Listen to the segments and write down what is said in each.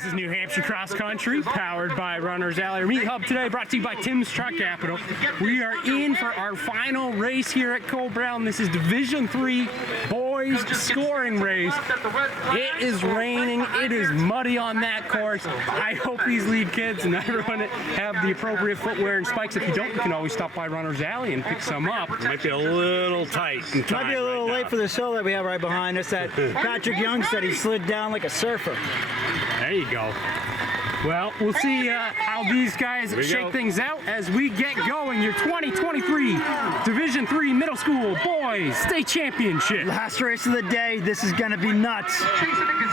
This is New Hampshire Cross Country, powered by Runners Alley. Our meet hub today brought to you by Tim's Truck Capital. We are in for our final race here at Cole Brown. This is Division III boys scoring race. It is raining. It is muddy on that course. I hope these lead kids and everyone have the appropriate footwear and spikes. If you don't, you can always stop by Runners Alley and pick some up. It might be a little tight. Might be a little late for the show that we have right behind us. That Patrick Young said he slid down like a surfer. There you go. Well, we'll see how these guys shake things out as we get going. Your 2023 Division III Middle School Boys State Championship. Last race of the day. This is going to be nuts.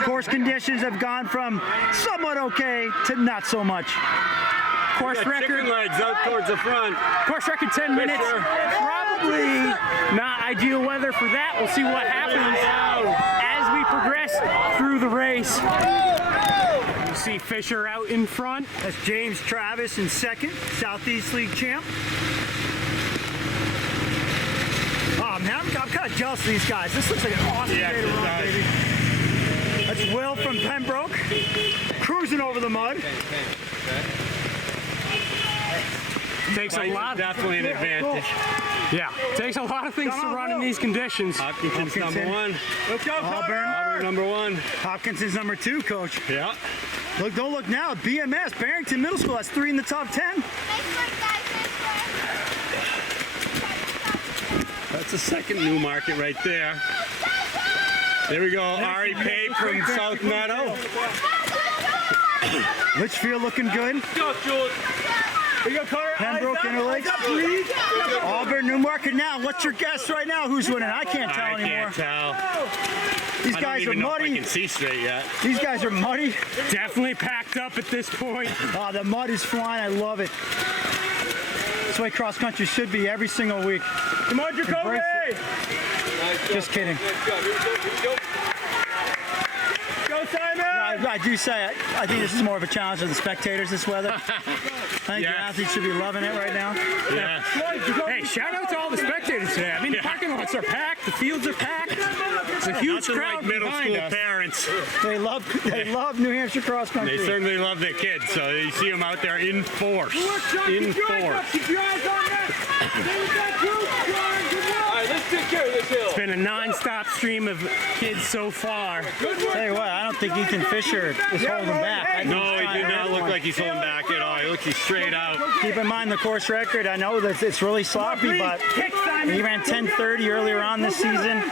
Course conditions have gone from somewhat okay to not so much. Course record legs out towards the front. Course record 10 minutes. Probably not ideal weather for that. We'll see what happens as we progress through the race. You see Fisher out in front. That's James Travis in second, Southeast League champ. Oh man, I'm kind of jealous of these guys. This looks like an awesome day to run, baby. That's Will from Pembroke, cruising over the mud. Takes a lot. Definitely an advantage. Yeah, takes a lot of things to run in these conditions. Hopkinson's number one. Let's go, Auburn number one. Hopkinson's number two, coach. Yeah. Look, don't look now. BMS, Barrington Middle School, that's 3 in the top 10. That's the second new market right there. There we go. Ari Pape from South Meadow. Litchfield looking good. Pembroke, Interlakes. Auburn, New Market. Now, what's your guess right now? Who's winning? I can't tell anymore. I can't tell. These guys are I muddy. can see straight yet. These guys are muddy. Definitely packed up at this point. Oh, the mud is flying. I love it. That's the way cross country should be every single week. Come on, Jacoby! Just kidding. Go, Simon! I do say, I think this is more of a challenge for the spectators, this weather. I think the athletes should be loving it right now. Yeah. Hey, shout out to all the spectators today. I mean, the parking lots are packed, the fields are packed. It's a huge Nothing crowd like middle behind school us. parents. They love New Hampshire cross country. They certainly love their kids, so you see them out there in force. In force. It's been a non-stop stream of kids so far. Tell you what, I don't think Ethan Fisher is holding back. I think No, he's he trying did not look everyone. like he's holding back at all. He looks straight out. Keep in mind the course record. I know that it's really sloppy, but he ran 10:30 earlier on this season.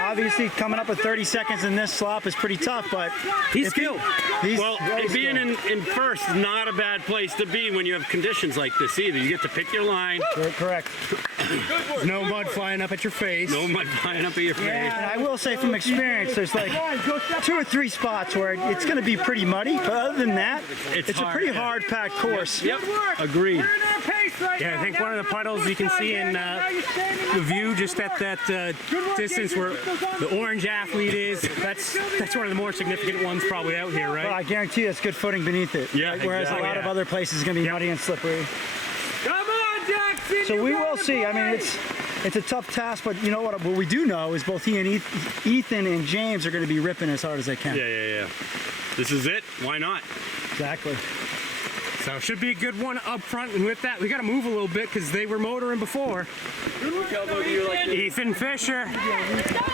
Obviously, coming up with 30 seconds in this slop is pretty tough, but He's skilled. Well, being in first is not a bad place to be when you have conditions like this either. You get to pick your line. correct. No mud flying up at your face. No mud flying up at your face. And I will say from experience, there's like 2 or 3 spots where it's going to be pretty muddy, but other than that, it's a hard. pretty hard-packed course. Yep. Agreed. Yeah, I think one of the puddles you can see in the view just at that distance where the orange athlete is, that's one of the more significant ones probably out here, But I right? guarantee you it's good footing beneath it. Yeah, Whereas exactly. a lot of other places is going to be muddy and slippery. Come on, Jackson! So we will see. I mean, it's a tough task, but you know what we do know is both he and Ethan and James are going to be ripping as hard as they can. Yeah. This is it. Why not? Exactly. So should be a good one up front, and with that, we got to move a little bit because they were motoring before. Ethan Fisher,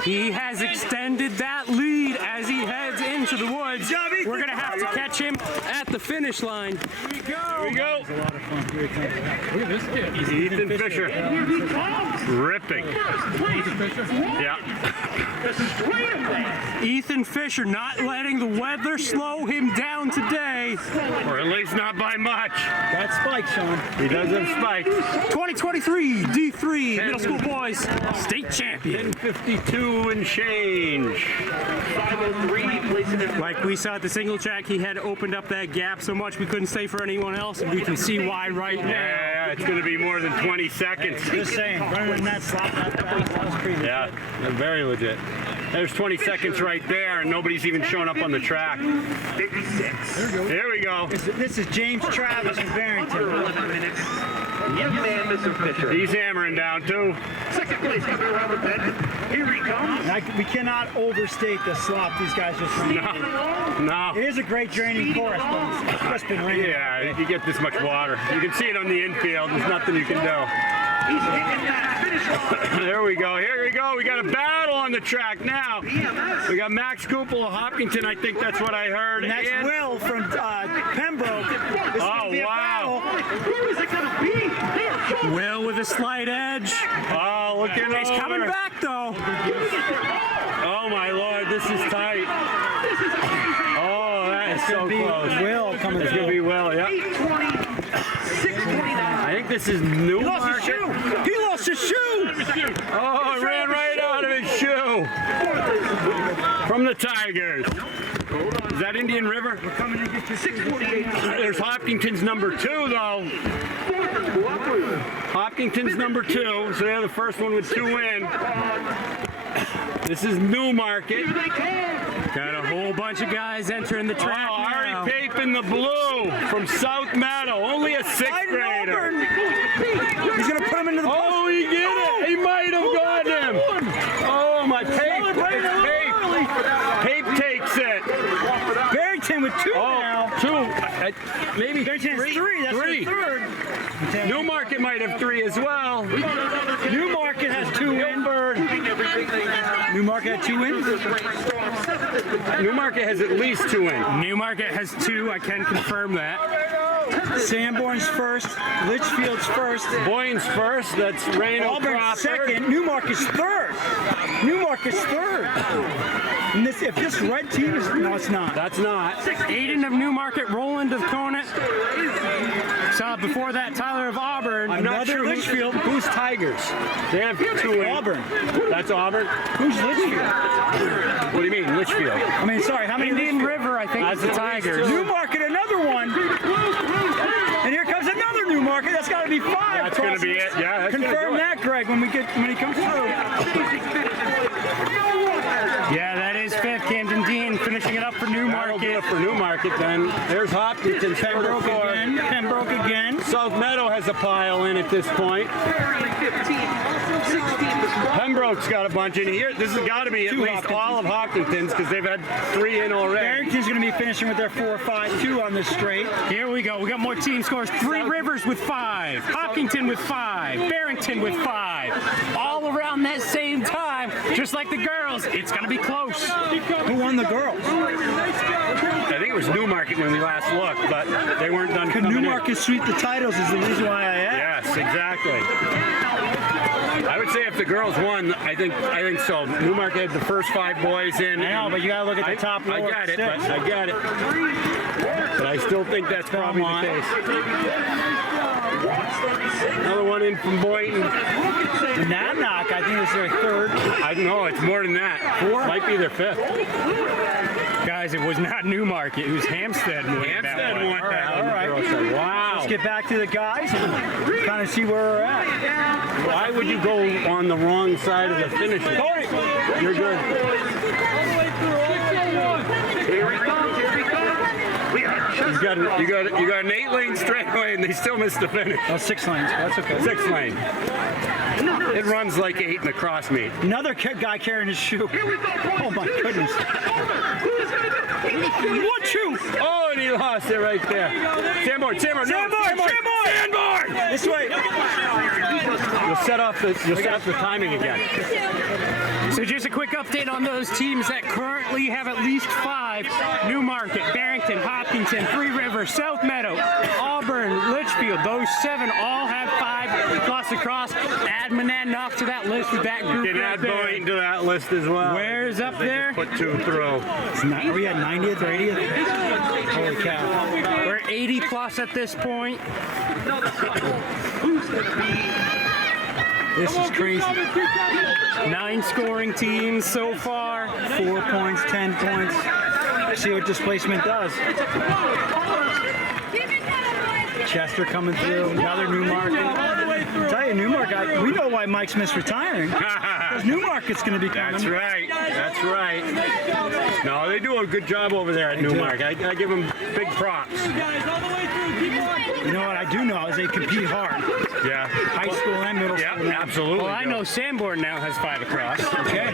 he has extended that lead as he heads into the woods. We're gonna have to catch him at the finish line. Here we go. It's a lot of fun. Here he comes. Look at this kid. Ethan Fisher. Ripping. Yeah. Ethan Fisher not letting the weather slow him down today. Or at least not by much. Got spikes, Sean. He does have spikes. 2023 D3 Middle School Boys State Champion. 10:52 and change. Like we saw at the single track, he had opened up that gap so much we couldn't stay for anyone else, and we can see why right now. Yeah, it's going to be more than 20 seconds. Just saying, running in that slot that fast, that was pretty legit. Yeah, very legit. There's 20 seconds right there, and nobody's even showing up on the track. 56. Here we go. This is James Travis from Barrington. 11 minutes. Young man, Mr. Fisher. He's hammering down, too. Second place coming around the bend. Here he comes. We cannot overstate the slop these guys just ran. No. It is a great draining course, but it's just been raining. Yeah, you get this much water. You can see it on the infield. There's nothing you can do. He's hitting that finish line. There we go. Here we go. We got a battle on the track now. We got Max Goupil of Hopkinton. I think that's what I heard. And that's Will from Pembroke. This is gonna be a battle. Who is it going to be? Will with a slight edge. Oh, look at He's coming back though. Oh my Lord, this is tight. Oh, that is so close. Will coming It's gonna be Will. Yeah. 8:20, 6:29. I think this is He lost his Newmarket. shoe. He lost his shoe. Oh, it ran right out of his shoe. From the Tigers. Is that Indian River? We're coming to get your 6:48. There's Hopkinton's number 2, though. Hopkinton's number 2, so they're the first one with 2 in. This is Newmarket. Got a whole bunch of guys entering the track Oh, now. Ari Pape in the blue from South Meadow. Only a 6th grader. He's gonna put him into the post. Oh, he get it. He might have got him. Oh, my Pape. It's Pape. Pape takes it. Barrington with 2 now. 2. Maybe Barrington has 3. That's 3. the third. Newmarket might have 3 as well. Newmarket has 2 wins. Newmarket had 2 wins. Newmarket has at least 2 in. Newmarket has 2. I can confirm that. Sanborn's first. Litchfield's first. Boyne's first. That's Reno Auburn's Crawford. second. Newmarket's third. Newmarket's third. And this, if this red team is, no, it's not. That's not. Aiden of Newmarket, Roland of Conant. Saw before that Tyler of Auburn. I'm not Another sure Litchfield. who's Tigers. They have 2 in. Auburn. That's Auburn. Who's Litchfield? What do you mean, Litchfield? I mean, sorry, how many? Indian River, I think, That's is the at least Tigers. 2. Newmarket, another one. And here comes another Newmarket. That's got to be 5. That's going to be it. Yeah, that's gonna Confirm do it. that, Greg, when he comes through. Yeah, that is 5th. Camden Dean finishing it up for That'll do Newmarket. it for Newmarket then. There's Hopkinton. Pembroke again. Pembroke again. South Meadow has a pile in at this point. 15, 16. Pembroke's got a bunch in here. This has got to be at 2 least all of Hopkinton's because they've had 3 in already. Barrington's going to be finishing with their 4-5-2 on this straight. Here we go. We got more team scores. 3 Rivers with 5. Hopkinton with 5. Barrington with 5. All around that same time, just like the girls. It's going to be close. Who won the girls? I think it was Newmarket when we last looked, but they weren't done Could coming in. Newmarket sweep the titles is the reason why I asked. Yes, exactly. I would say if the girls won, I think so. Newmarket had the first 5 boys in. I know, but you got to look at the top I lower got it, six. but I got it. But I still think that's probably on. the case. Another one in from Boynton. Nannock, I think, is their 3rd. I don't know, it's more than that. 4? Might be their 5th. Guys, it was not Newmarket. It was Hampstead. who won that Hampstead one. won that all one. right. Girls said, wow. Let's get back to the guys and kind of see where we're at. Why would you go on the wrong side of the finish line? Tony! You're good. Here he comes. Here he comes. We are just You got an 8-lane straightaway and they still missed the finish. Oh, 6 lanes. That's okay. 6 lane. It runs like 8 in the cross meet. Another guy carrying his shoe. Oh, my goodness. What shoe? Oh, and he lost it right there. Sanborn. Sanborn! This way. You'll set off the timing again. So just a quick update on those teams that currently have at least 5. Newmarket, Barrington, Hopkinton, 3 Rivers, South Meadow, Auburn, Litchfield. Those 7 all have 5 plus across. Add Monadnock to that list with that group You can right add there. Boynton to that list as well. Where's up there? Put 2 through. Are we at 90th or 80th? Holy cow. We're 80 plus at this point. This is crazy. 9 scoring teams so far. 4 points, 10 points. See what displacement does. Chester coming through, another Newmarket. I tell you, Newmarket, we know why Mike Smith's retiring. Because Newmarket's going to be coming. That's right. That's right. No, they do a good job over there at Newmarket. I give them big props. You know what I do know is they compete hard. Yeah. High school and middle school. Yeah, absolutely. Well, I know Sanborn now has 5 across. Okay.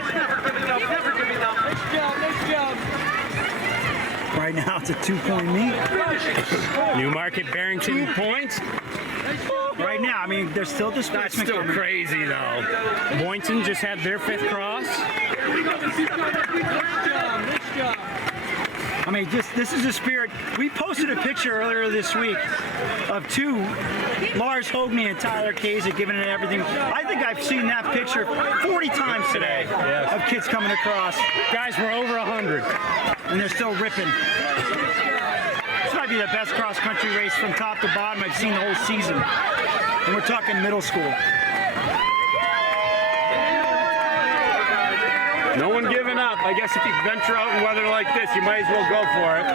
Right now it's a 2-point meet. Newmarket, Barrington. 2 points? Right now, I mean, there's still That's displacement still coming. crazy, though. Boynton just had their 5th cross. I mean, this is a spirit. We posted a picture earlier this week of 2, Lars Hogney and Tyler Kasich, giving it everything. I think I've seen that picture 40 times today of kids coming across, Guys, we're over 100. and they're still ripping. This might be the best cross-country race from top to bottom I've seen the whole season. And we're talking middle school. No one giving up. I guess if you venture out in weather like this, you might as well go for it.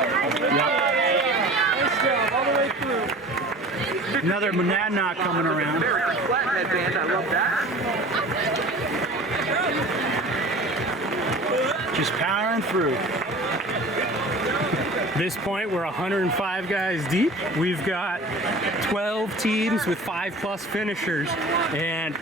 Another Monadnock coming around. Flathead band, I love that. Just powering through. This point, we're 105 guys deep. We've got 12 teams with 5+ finishers, and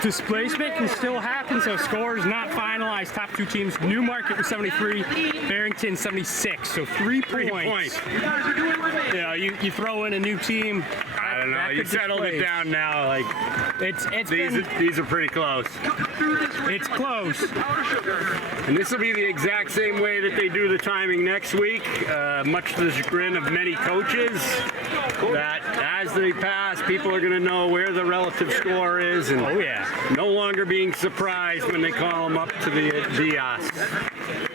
displacement can still happen, so scores not finalized. Top 2 teams, Newmarket with 73, Barrington 76, so 3 points. You know, you throw in a new team. I don't know. You settled it down now. Like these are pretty close. It's close. And this will be the exact same way that they do the timing next week, much to the chagrin of many coaches, that as they pass, people are going to know where the relative score is, and no longer being surprised when they call them up to the Diaz.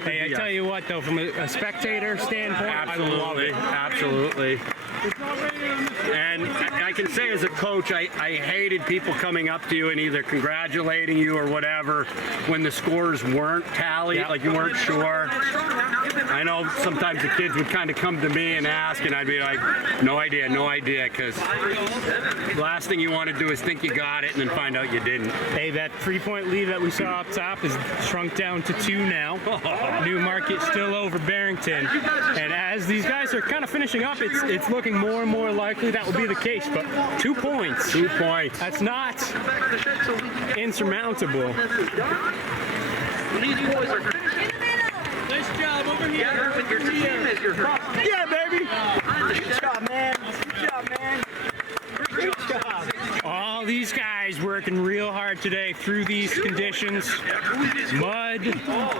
Hey, I tell you what, though, from a spectator standpoint, I love it. Absolutely. And I can say as a coach, I hated people coming up to you and either congratulating you or whatever when the scores weren't tallied, like you weren't sure. I know sometimes the kids would kind of come to me and ask, and I'd be like, no idea, because the last thing you want to do is think you got it and then find out you didn't. Hey, that 3-point lead that we saw up top is shrunk down to 2 now. Newmarket still over Barrington. And as these guys are kind of finishing up, it's looking more and more likely that will be the case. But 2 points. 2 points. That's not insurmountable. These boys are finishing. Nice job over here. Yeah, your team is your cross. Yeah, baby. Good job, man. Good job, man. Great job. All these guys working real hard today through these conditions. Mud,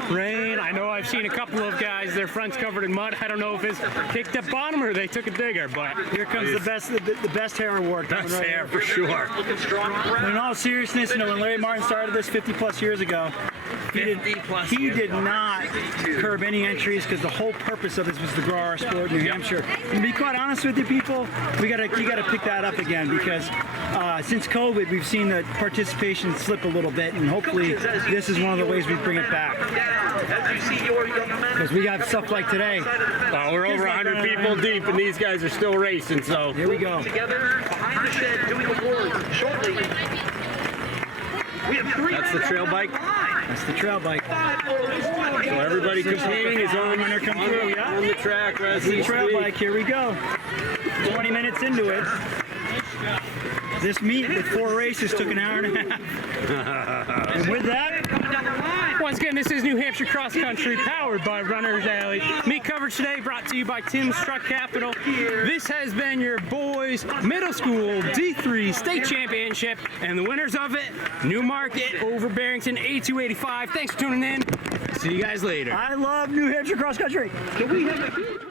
rain. I know I've seen a couple of guys, their fronts covered in mud. I don't know if it's kicked up on them or they took a digger, but Here comes the best hair award coming That's right there here. for sure. In all seriousness, you know, when Larry Martin started this 50+ years ago, he did not curb any entries because the whole purpose of this was to grow our sport in New Hampshire. And to be quite honest with you people, you gotta pick that up again because since COVID, we've seen the participation slip a little bit, and hopefully this is one of the ways we bring it back. Because we got stuff like today. We're over 100 people deep, and these guys are still racing, so. Here we go. Together behind the shed doing awards shortly. We have 3 That's the trail bike. That's the trail bike. So everybody competing is on Winner come through, yeah. on the track. As The we trail speak. bike, here we go. 20 minutes into it. This meet with 4 races took an hour and a half. And with that, once again, this is New Hampshire Cross Country, powered by Runners Alley. Meet coverage today brought to you by Tim's Truck Capital. This has been your boys' middle school D3 state championship, and the winners of it, Newmarket over Barrington, 82-85. Thanks for tuning in. See you guys later. I love New Hampshire cross country. Can we have a